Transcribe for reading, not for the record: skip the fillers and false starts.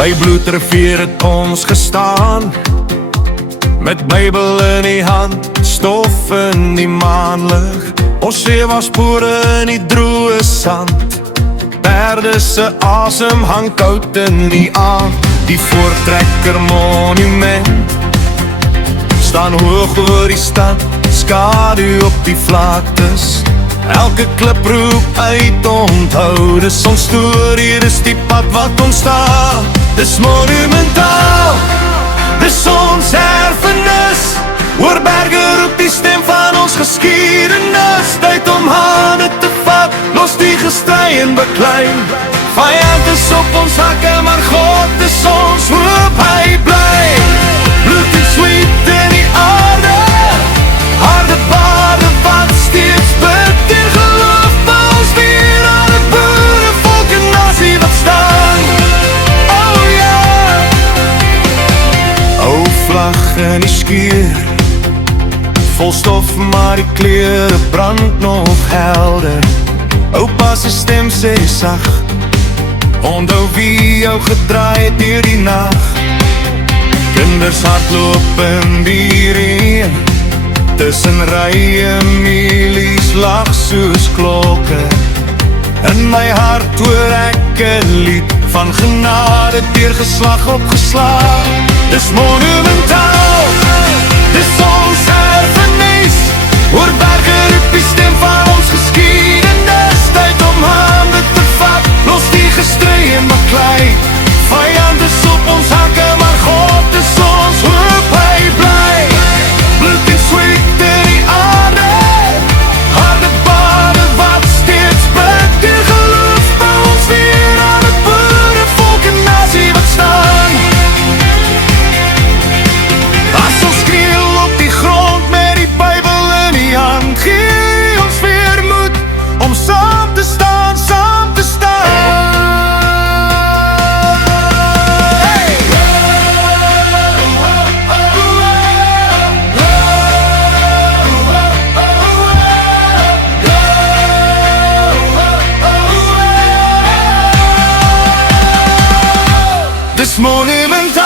By Bloedrivier het ons gestaan, met Bybel in die hand, stof in die maanlig. Ons see was spore in die droë sand, perde se asem hang koud in die aand. Die Voortrekker monument staan hoog oor die stad, skadu op die vlaktes. Elke klip roep uit onthou, dis ons storie, dis die pad wat ons staan. Dis monumentaal, dis ons erfenis, oor berge roep die stem van ons geskiedenis. Tyd om hande te vat, los die gestry en beklei. Vyand is op ons hakke, maar God is ons hoop, hy bly. Bloed en sweet in die aarde, harde bade wat steeds bid en geloof. Ons weer aan het boere, volk en nasie wat staan. Oh ja, ou vlag in die skuur, vol stof maar die klere brand nog helder. Oupa se stem sê sag, onthou wie jou gedraai het deur die nag. Kinders hardloop in die reën, tussen rye milies lag soos klokke. In my hart hoor ek 'n lied van genade, deur geslag op geslag. Dis monumentaal, dis ons erfenis, oor berge roep die stem van ons geskiedenis. Tyd om hande te vat, los die gestry en baklei. Vyand is op ons hakke, maar God is ons hoop, hy bly. Bloed en sweet in die aarde, harde bade wat steeds bid en geloof. By ons weer aan het boere, volk en nasie wat staan. As ons skriel op die grond met die Bybel in die hand, gee ons weer moed om saam te staan, saam te staan. Hey! Dis monumentaal.